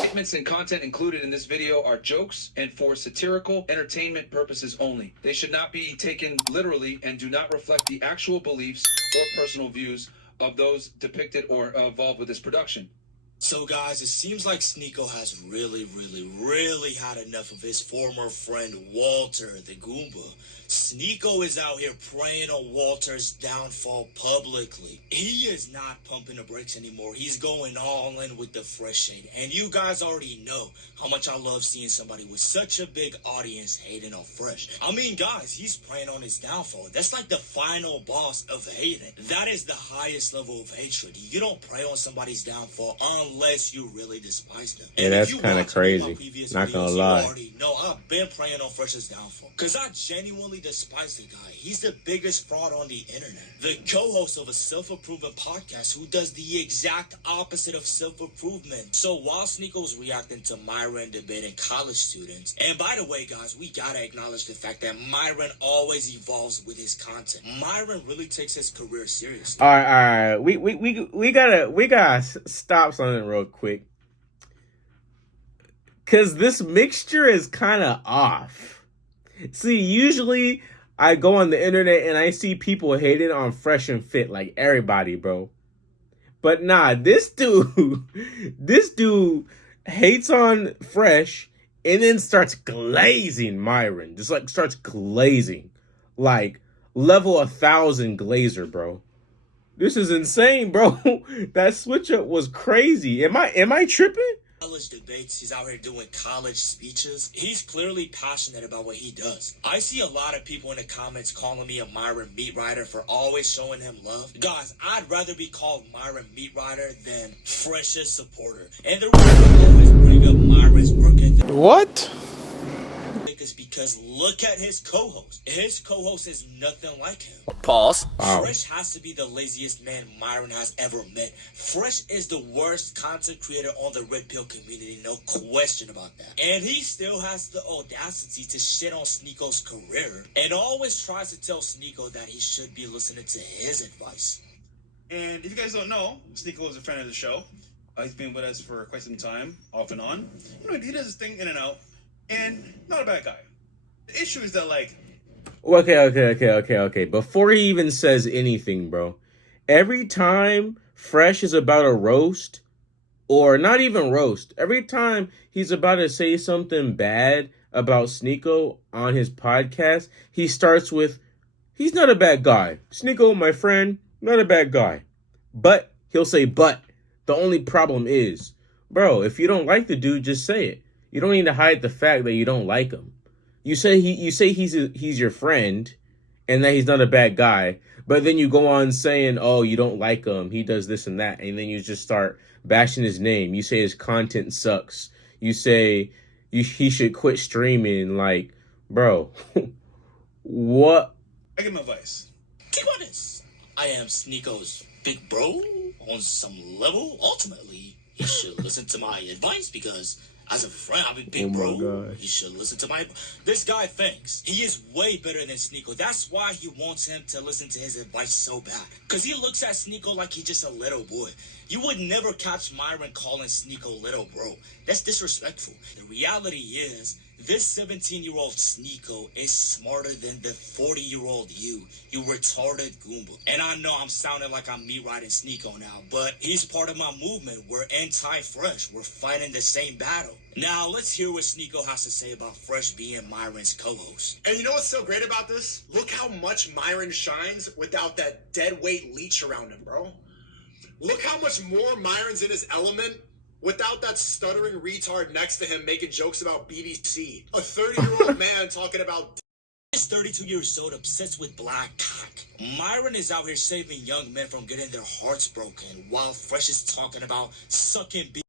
Statements and content included in this video are jokes and for satirical entertainment purposes only. They should not be taken literally and do not reflect the actual beliefs or personal views of those depicted or involved with this production. So guys, it seems like Sneako has really had enough of his former friend Walter the Goomba. Sneako is out here preying on Walter's downfall publicly. He is not pumping the brakes anymore. He's going all in with the fresh shade. And you guys already know how much I love seeing somebody with such a big audience hating on Fresh. I mean, guys, he's preying on his downfall. That's like the final boss of hating. That is the highest level of hatred. You don't prey on somebody's downfall unless you really despise them. Yeah, that's kind of crazy. Not gonna lie. You already know I've been preying on Fresh's downfall. Because I genuinely despise the guy. He's the biggest fraud on the internet. The co-host of a self-improvement podcast who does the exact opposite of self-improvement. So while Sneako's reacting to Myron debating college students, and by the way, guys, we gotta acknowledge the fact that Myron always evolves with his content. Myron really takes his career seriously. All right. We gotta stop something real quick, cause this mixture is kind of off. See, usually I go on the internet and I see people hating on Fresh and Fit, like everybody, bro. But nah, this dude hates on Fresh and then starts glazing Myron. Just like starts glazing, like level 1,000 glazer, bro. This is insane, bro. That switch up was crazy. Am I tripping? College debates, he's out here doing college speeches. He's clearly passionate about what he does. I see a lot of people in the comments calling me a Myron meat rider for always showing him love. Guys, I'd rather be called Myron meat rider than Fresh's supporter. And the reason I always bring up Myron's work ethic. What? Is because look at his co-host. His co-host is nothing like him. Pause. Wow. Fresh has to be the laziest man Myron has ever met. Fresh is the worst content creator on the Red Pill community, no question about that. And he still has the audacity to shit on Sneako's career and always tries to tell Sneako that he should be listening to his advice. And if you guys don't know, Sneako is a friend of the show. He's been with us for quite some time, off and on. You know, he does his thing in and out. And not a bad guy. The issue is that, like... Okay. Before he even says anything, bro. Every time Fresh is about a roast, or not even roast, every time he's about to say something bad about Sneako on his podcast, he starts with, he's not a bad guy. Sneako, my friend, not a bad guy. But, he'll say, but. The only problem is, bro, if you don't like the dude, just say it. You don't need to hide the fact that you don't like him. You say he's your friend and that he's not a bad guy, but then you go on saying, oh, you don't like him, he does this and that, and then you just start bashing his name. You say his content sucks. You say he should quit streaming. Like, bro, what? I give him advice. Think about this. I am Sneako's big bro on some level. Ultimately, he should listen to my advice because... as a friend, I mean, big bro, you should listen to my... This guy thinks he is way better than Sneako. That's why he wants him to listen to his advice so bad. Because he looks at Sneako like he's just a little boy. You would never catch Myron calling Sneako little bro. That's disrespectful. The reality is, this 17-year-old Sneako is smarter than the 40-year-old you retarded Goomba. And I know I'm sounding like I'm me riding Sneako now, but he's part of my movement. We're anti-Fresh. We're fighting the same battle. Now, let's hear what Sneako has to say about Fresh being Myron's co-host. And you know what's so great about this? Look how much Myron shines without that dead weight leech around him, bro. Look how much more Myron's in his element without that stuttering retard next to him making jokes about BBC. A 30-year-old man talking about... This 32 years old obsessed with black cock. Myron is out here saving young men from getting their hearts broken while Fresh is talking about sucking b...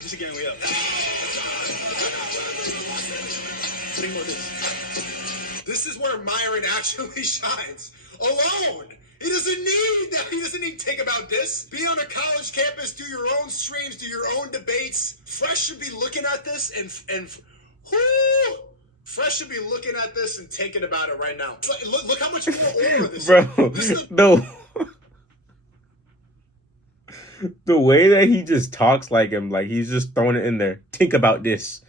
Just again, we up. Think about this. This is where Myron actually shines. Alone! He doesn't need to think about this. Be on a college campus, do your own streams, do your own debates. Fresh should be looking at this and whoo! Fresh should be looking at this and thinking about it right now. Look how much more over this bro. is. No. The way that he just talks like him, like he's just throwing it in there. Think about this.